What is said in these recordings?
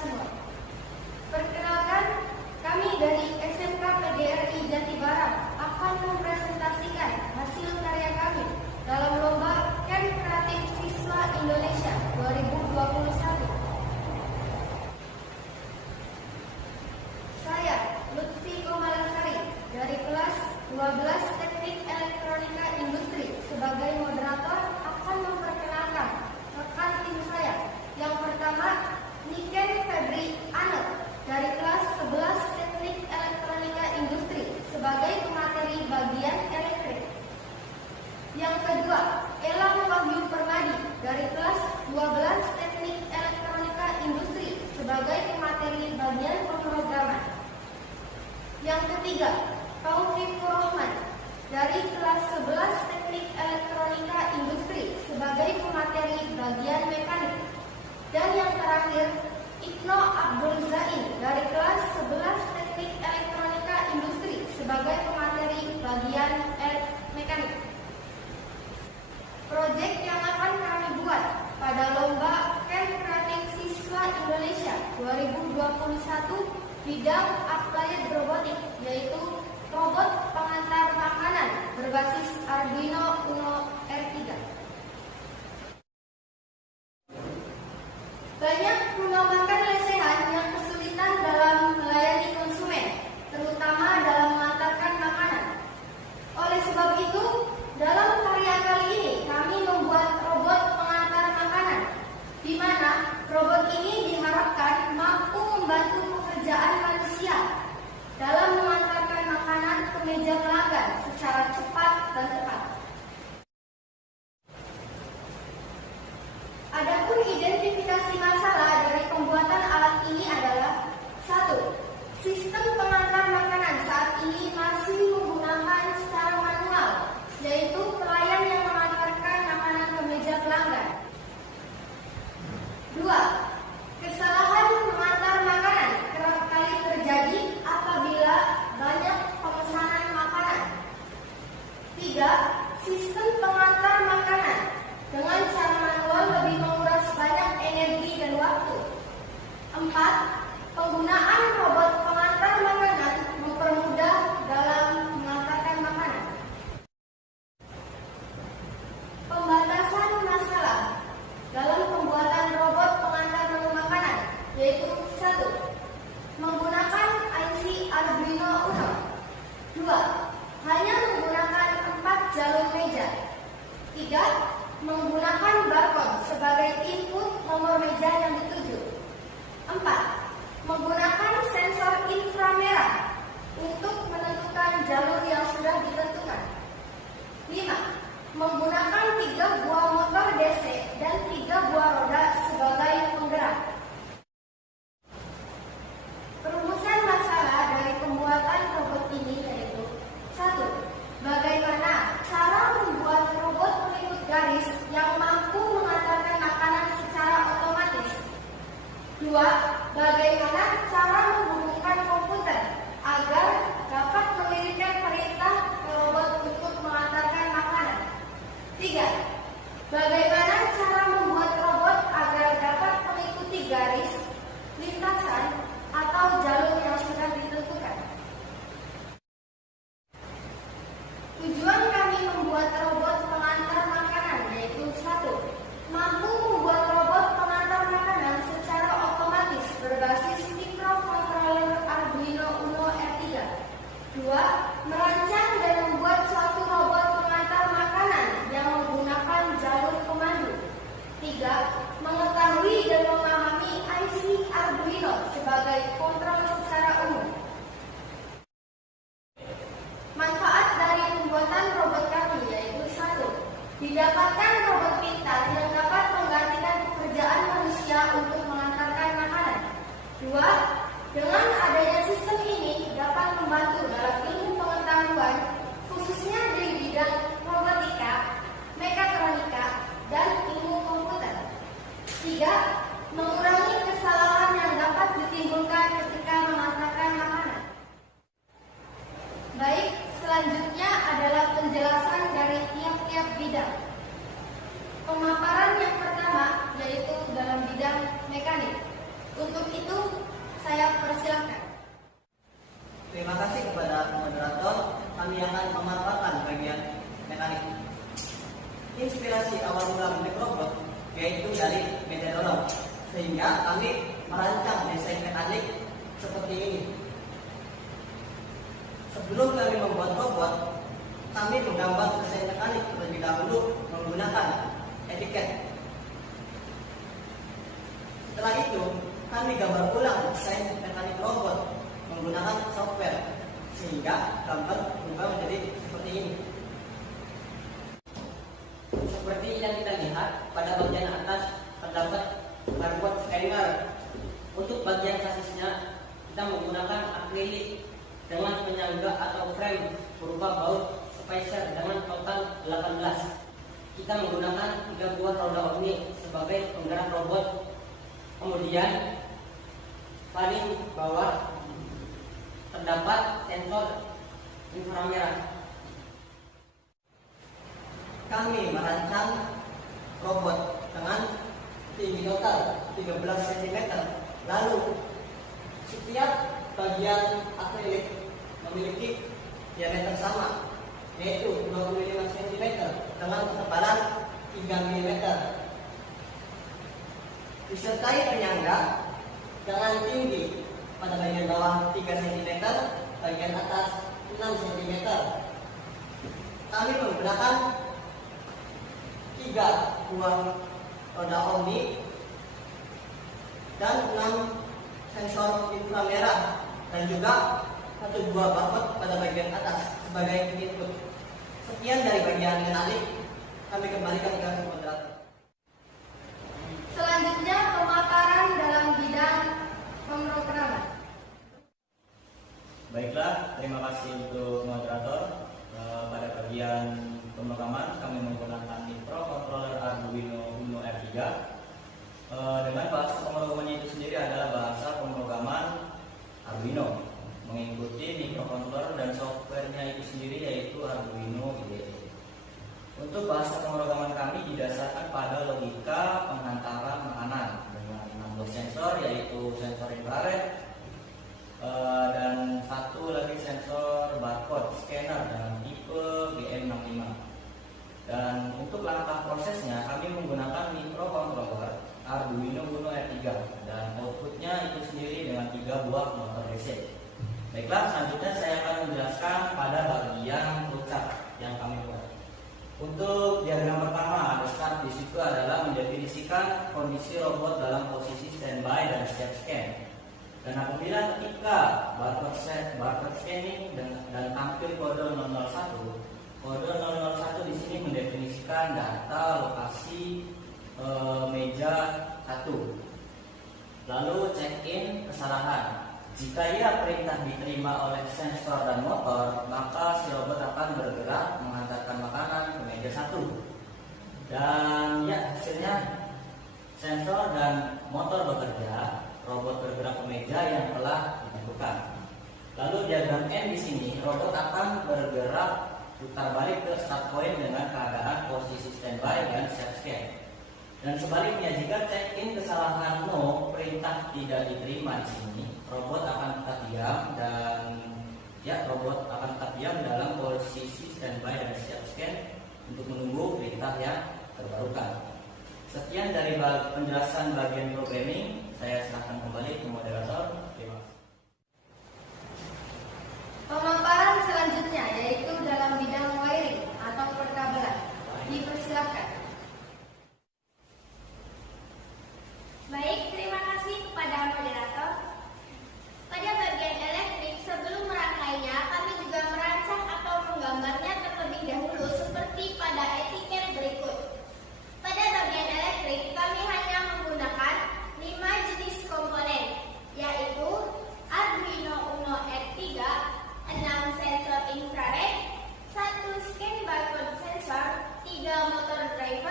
semua. Perkenalkan, kami dari SMK PGRI Jati Barat akan mempresentasikan hasil karya kami dalam lomba Camp Kreatif Siswa Indonesia 2021. Saya, Lutfi Komalasari, dari kelas 12 Teknik Elektronika Industri sebagai moderator akan memperkenalkan rekan tim saya. Yang pertama, Niken Febri Anet dari kelas 11 Teknik Elektronika Industri sebagai pemateri bagian elektrik. Yang kedua, Elang Wahyu Permadi dari kelas 12 Teknik Elektronika Industri sebagai pemateri bagian pemrograman. Yang ketiga, Taufik Rohman dari kelas 11 Teknik Elektronika Industri sebagai pemateri bagian mekanik. Dan yang terakhir, Ibno Abdul Zain dari kelas 11 Teknik Elektronika Industri sebagai pemateri bagian mekanik. Proyek yang akan kami buat pada lomba Camp Kreatif Siswa Indonesia 2021 bidang Applied Robotics, yaitu robot pengantar makanan berbasis Arduino Uno R3. Banyak rumah makan lesehan yang kesulitan dalam melayani konsumen, terutama dalam mengantarkan makanan. Oleh sebab itu, dalam karya kali ini kami membuat robot pengantar makanan, di mana robot ini diharapkan mampu membantu pekerjaan manusia dalam mengantarkan makanan ke meja pelanggan secara cepat dan tepat. Adapun identifikasi masalah dari pembuatan alat ini adalah: 1. Sistem pengantar makanan saat ini masih menggunakan secara manual, yaitu pelayan yang mengantarkan makanan ke meja pelanggan. 2. Kesalahan mengantar makanan kerap kali terjadi apabila banyak pemesanan makanan. 3. Sistem pengantar makanan dengan cara manual lebih menguras banyak energi dan waktu. 4. Penggunaan robot pengantar makanan mempermudah dalam mengantarkan makanan. Pembatasan masalah dalam pembuatan robot pengantar menu makanan, yaitu: 1. Menggunakan IC Arduino Uno. 2. Hanya menggunakan 4 jalur meja. 3. Menggunakan barcode sebagai input nomor meja yang dituju. 4. Menggunakan sensor inframerah untuk menentukan jalur yang sudah ditentukan. 5. Menggunakan 3 buah motor DC dan 3 buah roda sebagai penggerak. Perumusan masalah dari pembuatan robot ini yaitu: 1. Bagaimana cara membuat robot pengikut garis yang mampu mengantarkan makanan secara otomatis. 2. Bagaimana cara menghubungkan komputer agar dapat mengirimkan perintah ke robot untuk mengantarkan makanan. 3. Bagaimana cara membuat robot agar dapat mengikuti garis, lintasan, atau jalur yang sudah ditentukan. Tujuan kami membuat robot pengantar makanan yaitu: 1. Mampu membuat robot pengantar makanan secara otomatis berbasis microcontroller Arduino Uno R3. 2. Merancang dan membuat suatu robot pengantar makanan yang menggunakan jalur pemandu. 3. Mengetahui dan memahami IC Arduino sebagai kontrol secara umum. Manfaat dari pembuatan robot kami yaitu: 1. Didapatkan robot pintar yang dapat menggantikan pekerjaan manusia untuk mengantarkan makanan. 2. Dengan adanya sistem ini dapat membantu dalam ilmu pengetahuan, khususnya di bidang robotika, mekatronika, dan ilmu komputer. 3. Mengurangi kesalahan yang dapat ditimbulkan ketika mengantarkan makanan. Baik, selanjutnya adalah penjelasan dari tiap-tiap bidang. Pemaparan yang pertama yaitu dalam bidang mekanik. Untuk itu, saya persilahkan. Terima kasih kepada moderator. Kami akan memaparkan bagian mekanik. Inspirasi awal mula membuat robot yaitu dari meja dorong, sehingga kami merancang desain mekanik seperti ini. Sebelum kami membuat robot, kami menggambar desain mekanik terlebih dahulu menggunakan etiket. Setelah itu, kami gambar ulang desain mekanik robot menggunakan software, sehingga gambar berubah menjadi seperti ini. Seperti yang kita lihat pada bagian atas terdapat cardboard scanner. Untuk bagian sasisnya kita menggunakan akrilik dengan penyangga atau frame berupa baut spacer dengan total 18. Kita menggunakan 3 buah roda omni sebagai penggerak robot. Kemudian paling bawah terdapat sensor inframerah. Kami merancang robot dengan tinggi total 13 cm. Lalu, setiap bagian akrilik memiliki diameter sama, yaitu 25 cm dengan ketebalan 3 mm. Disertai penyangga dengan tinggi pada bagian bawah 3 cm, bagian atas 6 cm. Kami menggunakan 3 buah roda omni dan 6 sensor inframerah dan juga 1 buah barcode pada bagian atas sebagai input. Sekian dari bagian mekanik. Kami kembalikan ke moderator. Selanjutnya, pemaparan dalam bidang pemrograman. Baiklah, terima kasih untuk moderator. Pada bagian pemrograman kami menggunakan microcontroller Arduino Uno R3. Dengan bahasa pemrogramannya itu sendiri adalah bahasa pemrograman Arduino, mengikuti microcontroller dan softwarenya itu sendiri yaitu Arduino IDE. Untuk bahasa pemrograman kami didasarkan pada logika penghantaran makanan dengan 16 sensor, yaitu sensor infrared dan 1 lagi sensor barcode scanner dengan tipe GM65. Dan untuk langkah prosesnya kami menggunakan microcontroller Arduino Uno R3 dan outputnya itu sendiri dengan 3 buah motor DC. Baiklah, selanjutnya saya akan menjelaskan pada bagian flowchart yang kami buat. Untuk diagram pertama, ada start. Di situ adalah mendefinisikan kondisi robot dalam posisi standby dan step scan. Dan apabila ketika barcode scanning dan tampil kode 001, kode 001 di sini mendefinisikan data lokasi meja 1. Lalu check-in kesalahan. Jika ia perintah diterima oleh sensor dan motor, maka si robot akan bergerak mengantarkan makanan ke meja 1. Dan ya, hasilnya sensor dan motor bekerja, robot bergerak ke meja yang telah ditentukan. Lalu diagram N di sini, robot akan bergerak putar balik ke start point dengan keadaan posisi standby dan step scan. Dan sebaliknya, jika check-in kesalahan no, perintah tidak diterima di sini, robot akan tetap diam dalam posisi standby dan step scan untuk menunggu perintah yang terbarukan. Sekian dari penjelasan bagian programming. Saya serahkan kembali ke moderator. Terima kasih. Pemaparan selanjutnya yaitu dalam bidang wiring atau perkabelan. Dipersilakan. Baik, terima kasih kepada moderator. Pada bagian elektrik, sebelum merangkainya, kami juga merancang atau menggambarnya terlebih dahulu seperti pada etiket berikut. Pada bagian elektrik, kami hanya menggunakan 5 jenis komponen, yaitu Arduino Uno R3, 6 sensor infrared, 1 scan barcode sensor, 3 motor drive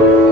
Thank you.